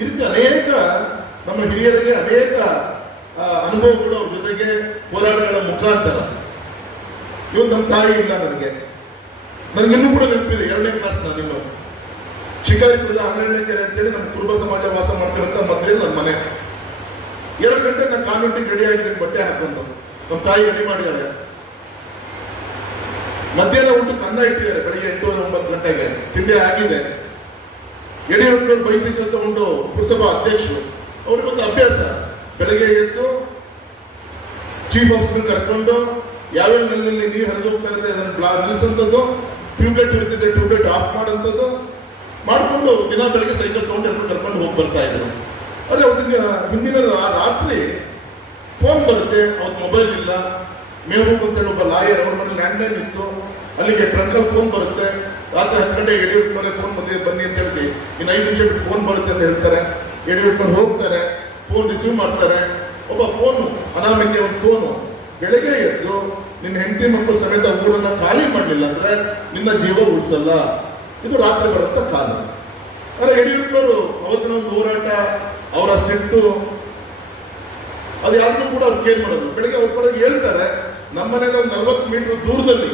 ಇದಕ್ಕೆ ಅನೇಕ ನಮ್ಮ ಹಿರಿಯರಿಗೆ ಅನೇಕ ಅನುಭವಗಳು ಅವ್ರ ಜೊತೆಗೆ ಹೋರಾಟಗಳ ಮುಖಾಂತರ. ಇವತ್ತು ನಮ್ಮ ತಾಯಿ ಇಲ್ಲ ನನಗಿನ್ನೂ ಕೂಡ ನೆನಪಿದೆ. 2ನೇ ಕ್ಲಾಸ್ ನಾನಿನ್ನು ಶಿಕಾರಿಪುರದ 12ನೇ ಕೆರೆ ಅಂತೇಳಿ ನಮ್ಮ ಕುರುಬ ಸಮಾಜ ವಾಸ ಮಾಡ್ತಿರಂತ ಮೊದಲೇ ನನ್ನ ಮನೆ. 2 ಗಂಟೆ ನಾನು ಕಾನ್ವೆಂಟಿಗೆ ರೆಡಿ ಆಗಿದ್ದೀನಿ ಬಟ್ಟೆ ಹಾಕೊಂಡು. ನಮ್ಮ ತಾಯಿ ರೆಡಿ ಮಾಡಿದ್ದಾರೆ. ಮಧ್ಯಾಹ್ನ ಊಟಕ್ಕೆ ಅನ್ನ ಇಟ್ಟಿದ್ದಾರೆ. ಬೆಳಿಗ್ಗೆ 8-9 ಗಂಟೆಗೆ ತಿಂಡಿ ಆಗಿದೆ. ಯಡಿಯೂರಪ್ಪನವರು ಬೈಸಿಕಲ್ ತಗೊಂಡು ಪುರಸಭಾ ಅಧ್ಯಕ್ಷರು, ಅವ್ರಿಗೆ ಒಂದು ಅಭ್ಯಾಸ, ಬೆಳಗ್ಗೆ ಎದ್ದು ಚೀಫ್ ಆಫೀಸರ್ ಕರ್ಕೊಂಡು ಯಾವ್ಯಾವ ನೆಲದಲ್ಲಿ ನೀರು ಹರಿದು ಹೋಗ್ತಾ ಇರುತ್ತೆ ಅದನ್ನು ನಿಲ್ಲಿಸಂಥದ್ದು, ಟ್ಯೂಬ್ಲೈಟ್ ಇರ್ತಿದೆ ಟ್ಯೂಬ್ಲೈಟ್ ಆಫ್ ಮಾಡೋಂಥದ್ದು ಮಾಡಿಕೊಂಡು ದಿನ ಬೆಳಗ್ಗೆ ಸೈಕಲ್ ತಗೊಂಡು ಎಲ್ಲರೂ ಕರ್ಕೊಂಡು ಹೋಗಿ ಬರ್ತಾ ಇದ್ರು. ಆದರೆ ಅವತ್ತಿನ ಹಿಂದಿನ ರಾತ್ರಿ ಫೋನ್ ಬರುತ್ತೆ. ಅವತ್ತು ಮೊಬೈಲ್ ಇಲ್ಲ. ಮೇಹಬೂಬ್ ಅಂತೇಳಿ ಒಬ್ಬ ಲಾಯರ್, ಅವ್ರ ಮನೇಲಿ ಲ್ಯಾಂಡ್ಲೈನ್ ಇತ್ತು. ಅಲ್ಲಿಗೆ ಟ್ರಂಕಲ್ ಫೋನ್ ಬರುತ್ತೆ. ರಾತ್ರಿ 10 ಗಂಟೆ ಯಡಿಯೂರಪ್ಪನವರೇ ಫೋನ್ ಬನ್ನಿ ಅಂತ ಹೇಳಿ ಇನ್ನು 5 ನಿಮಿಷ ಬಿಟ್ಟು ಫೋನ್ ಬರುತ್ತೆ ಅಂತ ಹೇಳ್ತಾರೆ. ಯಡಿಯೂರಪ್ಪನವ್ರು ಹೋಗ್ತಾರೆ, ಫೋನ್ ರಿಸೀವ್ ಮಾಡ್ತಾರೆ. ಒಬ್ಬ ಫೋನು ಅನಾಮಿಕೆ ಒಂದು ಫೋನು, ಬೆಳಗ್ಗೆ ಎದ್ದು ನಿನ್ನ ಹೆಂಡತಿ ಮಕ್ಕಳು ಸಮೇತ ಊರನ್ನ ಖಾಲಿ ಮಾಡಲಿಲ್ಲ ಅಂದ್ರೆ ನಿನ್ನ ಜೀವ ಉಳಿಸಲ್ಲ, ಇದು ರಾತ್ರಿ ಬರುತ್ತ ಕಾಲ. ಆದರೆ ಯಡಿಯೂರಪ್ಪನವರು ಅವತ್ತಿನ ಒಂದು ಹೋರಾಟ, ಅವರ ಸಿಟ್ಟು, ಅದು ಯಾರನ್ನೂ ಕೂಡ ಅವ್ರು ಕೇರ್ ಮಾಡೋದು. ಬೆಳಗ್ಗೆ ಅವ್ರ ಕಡೆಗೆ ಹೇಳ್ತಾರೆ, ನಮ್ಮನೆಯಿಂದ ಒಂದು 40 ಮೀಟರ್ ದೂರದಲ್ಲಿ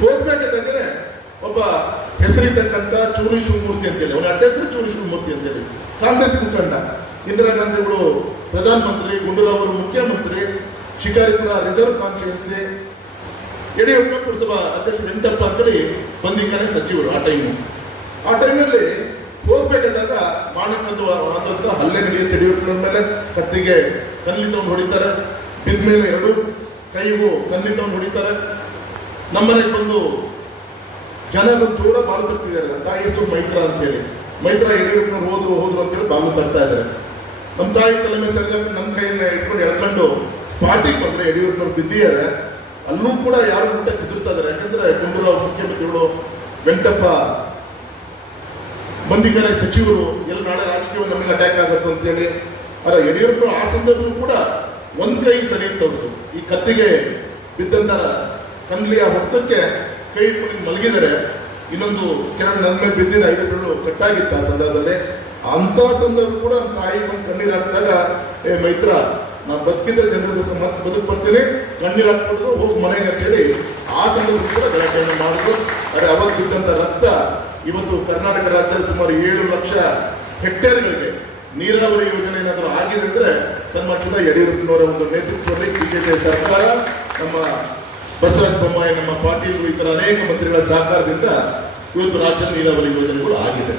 ಹೋಗ್ಬೇಕಾದ್ರೆ ಒಬ್ಬ ಹೆಸರಿತಕ್ಕಂಥ ಚೂರಿ ಶಿವಮೂರ್ತಿ ಅಂತೇಳಿ, ಅವನ ಅಡ್ಡ ಹೆಸರು ಚೂರಿ ಶಿವಮೂರ್ತಿ ಅಂತೇಳಿ, ಕಾಂಗ್ರೆಸ್ ಮುಖಂಡ. ಇಂದಿರಾ ಗಾಂಧಿಗಳು ಪ್ರಧಾನಮಂತ್ರಿ, ಗುಂಡೂರಾವ್ ಮುಖ್ಯಮಂತ್ರಿ, ಶಿಕಾರಿಪುರ ರಿಸರ್ವ್ ಕಾನ್ಸ್ಟಿಟ್ಯೂನ್ಸಿ, ಯಡಿಯೂರಪ್ಪ ಪುರಸಭಾ ಅಧ್ಯಕ್ಷ ವೆಂಕಟಪ್ಪ ಅಂತೇಳಿ ಬಂದಿಖಾನೆ ಸಚಿವರು ಆ ಟೈಮಲ್ಲಿ ಹೋಗ್ಬೇಕಾದಾಗ ಮಾಣಿಕಂತ ಹಲ್ಲೆ ನಡೆಯುತ್ತೆ. ಯಡಿಯೂರಪ್ಪನ ಮೇಲೆ ಕತ್ತಿಗೆ ಕನ್ನಿ ತಗೊಂಡು ಹೊಡಿತಾರೆ. ಬಿದ್ಮೇಲೆ 2 ಕೈಗೂ ಕನ್ನಿ ತಗೊಂಡು ಹೊಡಿತಾರೆ. ನಮ್ಮನೆಗೆ ಬಂದು ಜನ ಬಂದು ಜೋರ ಬಾಲು ತರ್ತಿದ್ದಾರೆ. ತಾಯಿ ಹೆಸರು ಮೈತ್ರ ಅಂತೇಳಿ. ಮೈತ್ರ ಯಡಿಯೂರಪ್ಪನವ್ರು ಹೋದ್ರು ಅಂತೇಳಿ ಬಾಲು ತರ್ತಾ ಇದ್ದಾರೆ. ನಮ್ಮ ತಾಯಿ ತಲೆ ಮೇಲೆ ಸಂಗಪ್ಪ ನನ್ನ ಕೈಯನ್ನ ಇಟ್ಕೊಂಡು ಎಳ್ಕೊಂಡು ಸ್ಪಾಟಿಗೆ ಬಂದ್ರೆ ಯಡಿಯೂರಪ್ಪನವ್ರು ಬಿದ್ದಿದ್ದಾರೆ. ಅಲ್ಲೂ ಕೂಡ ಯಾರು ಊಟ ಕುದುರ್ತಾ ಇದ್ದಾರೆ. ಯಾಕಂದ್ರೆ ಗುಂಡೂರಾವ್ ಮುಖ್ಯಮಂತ್ರಿಗಳು, ವೆಂಕಟಪ್ಪ ಬಂದಿಖಾನೆ ಸಚಿವರು, ಎಲ್ಲ ನಾಳೆ ರಾಜಕೀಯ ನಮಗೆ ಅಟ್ಯಾಕ್ ಆಗುತ್ತೆ ಅಂತೇಳಿ. ಆದರೆ ಯಡಿಯೂರಪ್ಪನವರು ಆ ಸಂದರ್ಭದಲ್ಲೂ ಕೂಡ ಒಂದ್ ಕೈ ಸರಿ ತಗೊಂಡು ಈ ಕತ್ತಿಗೆ ಬಿದ್ದಂತ ಕನ್ಲಿಯ ಹೊತ್ತಕ್ಕೆ ಕೈ ಇಟ್ಕೊಂಡು ಮಲಗಿದರೆ, ಇನ್ನೊಂದು ಕೆರಳು ನನ್ನ ಮೇಲೆ ಬಿದ್ದಿದೆ, 5 ಬೆರಳು ಕಟ್ಟಾಗಿತ್ತು ಆ ಸಂದರ್ಭದಲ್ಲಿ. ಅಂತ ಸಂದರ್ಭ ಕೂಡ ನಮ್ಮ ತಾಯಿ ಒಂದು ಕಣ್ಣೀರು ಹಾಕಿದಾಗ, ಮೈತ್ರ ನಾನು ಬದುಕಿದ್ರೆ ಜನರಿಗೋಸ್ಕರ ಮತ್ತೆ ಬದುಕು ಬರ್ತೀನಿ, ಕಣ್ಣೀರು ಹಾಕ್ಬಿಟ್ಟು ಹೋಗಿ ಮನೆಗೆ ಅಂತೇಳಿ ಆ ಸಂದರ್ಭದಲ್ಲಿ ಕೂಡ ಗಲಾಟೆಯನ್ನು ಮಾಡಿದ್ರು. ಆದರೆ ಅವತ್ತು ಬಿದ್ದಂಥ ರಕ್ತ ಇವತ್ತು ಕರ್ನಾಟಕ ರಾಜ್ಯದಲ್ಲಿ ಸುಮಾರು 7 ಲಕ್ಷ ಹೆಕ್ಟೇರ್ಗಳಿಗೆ ನೀರಾವರಿ ಯೋಜನೆ ಏನಾದರೂ ಆಗಿದೆ ಅಂದರೆ ಸನ್ಮಾನಿಸಿದ ಯಡಿಯೂರಪ್ಪನವರ ಒಂದು ನೇತೃತ್ವದಲ್ಲಿ ಬಿಜೆಪಿ ಸರ್ಕಾರ, ನಮ್ಮ ಬಸವರಾಜ ಬೊಮ್ಮಾಯಿ, ನಮ್ಮ ಪಾಟೀಲ್, ಈ ಥರ ಅನೇಕ ಮಂತ್ರಿಗಳ ಸಹಕಾರದಿಂದ ಇವತ್ತು ರಾಜ್ಯದ ನೀರಾವರಿ ಯೋಜನೆಗಳು ಆಗಿದೆ.